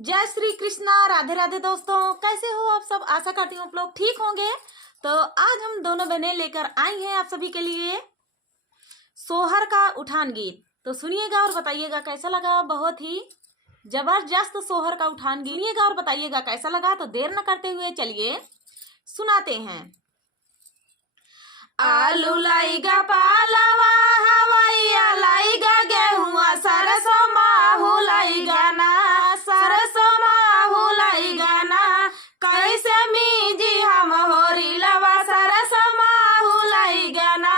जय श्री कृष्णा, राधे राधे दोस्तों। कैसे हो आप सब? आशा करती हूँ आप लोग ठीक होंगे। तो आज हम दोनों बहनें लेकर आई हैं आप सभी के लिए सोहर का उठान गीत। तो सुनिएगा और बताइएगा कैसा लगा। बहुत ही जबरदस्त सोहर का उठान गीत सुनिएगा और बताइएगा कैसा लगा। तो देर न करते हुए चलिए सुनाते हैं। आलू लाइगा पालवा हवैया लाइगा गेहुआ सरसों माहू लाइगा ना सरसों माहू लाइगा ना कैसे मीजी हम होरी लवा सरसों माहू लाइगा ना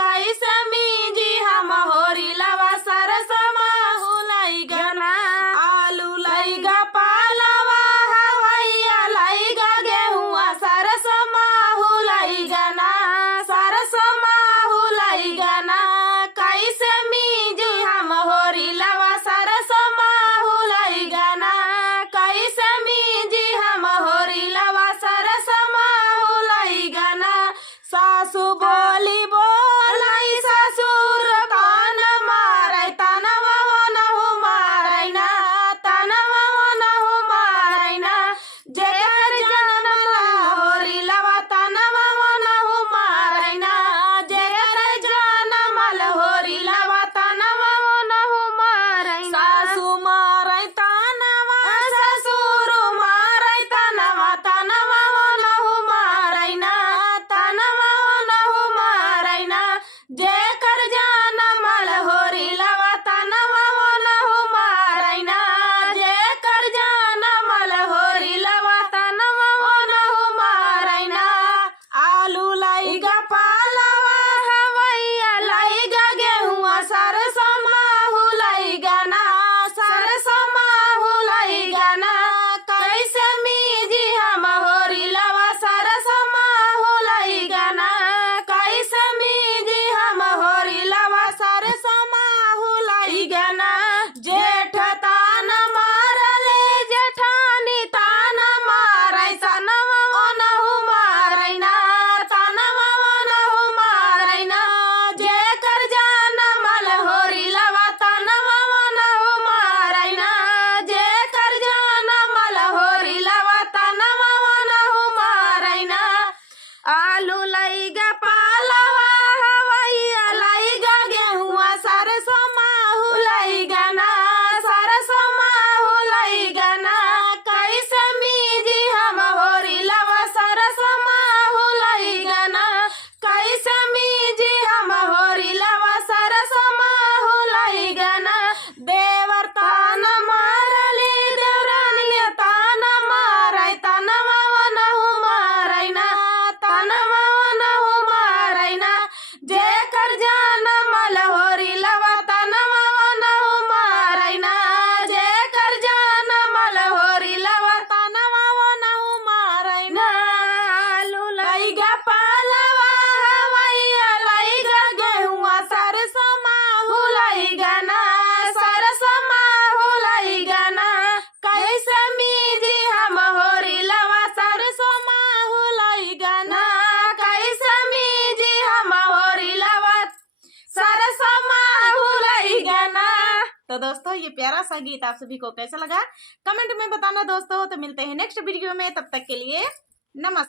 कैसे मीजी हम होरी लवा सरसों माहू लाइगा ना आलू लाइगा पालवा हवैया लाइगा गेहुआ सरसों माहू लाइगा ना सरसों माहू लाइगा ना कैसे मीजू हम होरी लवा सरसों माहू लाइगा ना कैसे मीजी हम होरी लवा सरसों माहू लाइगा ना सासू बोली बोलाई ससुर तान मारै तनवा नहु मारै ना तनवा नहु मारै ना जेकर जनम होरी लवा तनवा नहु मारै ना जेकर जनम होरी लवा तनवा नहु मारै ना सासू मारै तनवा ससुर मारै तनवा तनवा नहु मारै ना तनवा नहु मारै ना जेकर जनम होरी लवा तनवा नहु मारै ना जेकर जनम होरी लवा तनवा नहु मारै ना आलू लाइगा पालवा हवैया लाइगा गेहुआ सरसों माहू लाइगा ना सरसों माहू लाइगा ना कैसे मीजी हम होरी लवा सरसों माहू लाइगा ना कैसे मीजी हम होरी लवा सरसों माहू लाइगा ना जेठ तान मारले जेठानी तान मारै तनवा नहु मारै ना तनवा नहु मारै ना जेकर जनम होरी लवा तनवा नहु मारै ना जेकर जनम होरी लवा तनवा नहु मारै ना आलू लाइगा पालवा हवैया लाइगा गेहुआ सरसों माहू लाइगा ना सरसों माहू लाइगा ना कैसे मीजी हम होरी लवा सरसों माहू लाइगा ना कैसे मीजी हम होरी लवा सरसों माहू लाइगा ना देवर तान मारली देवरानी तान मारै तनवा नहु मारै ना तनवा नहु मारै ना जेकर जनम होरी लवा तनवा नहु मारै ना जेकर जनम होरी लवा तनवा नहु मारै ना आलू लाइगा पालवा हवैया लाइगा गेहुआ सरसों माहू लाइगा ना सरसों माहू लाइगा ना कैसे मीजी हम होरी लवा सरसों माहू लाइगा ना कैसे मीजी हम होरी लवा सरसों माहू लाइगा ना। तो दोस्तों ये प्यारा सा गीत आप सभी को कैसा लगा कमेंट में बताना दोस्तों। तो मिलते हैं नेक्स्ट वीडियो में, तब तक के लिए नमस्कार।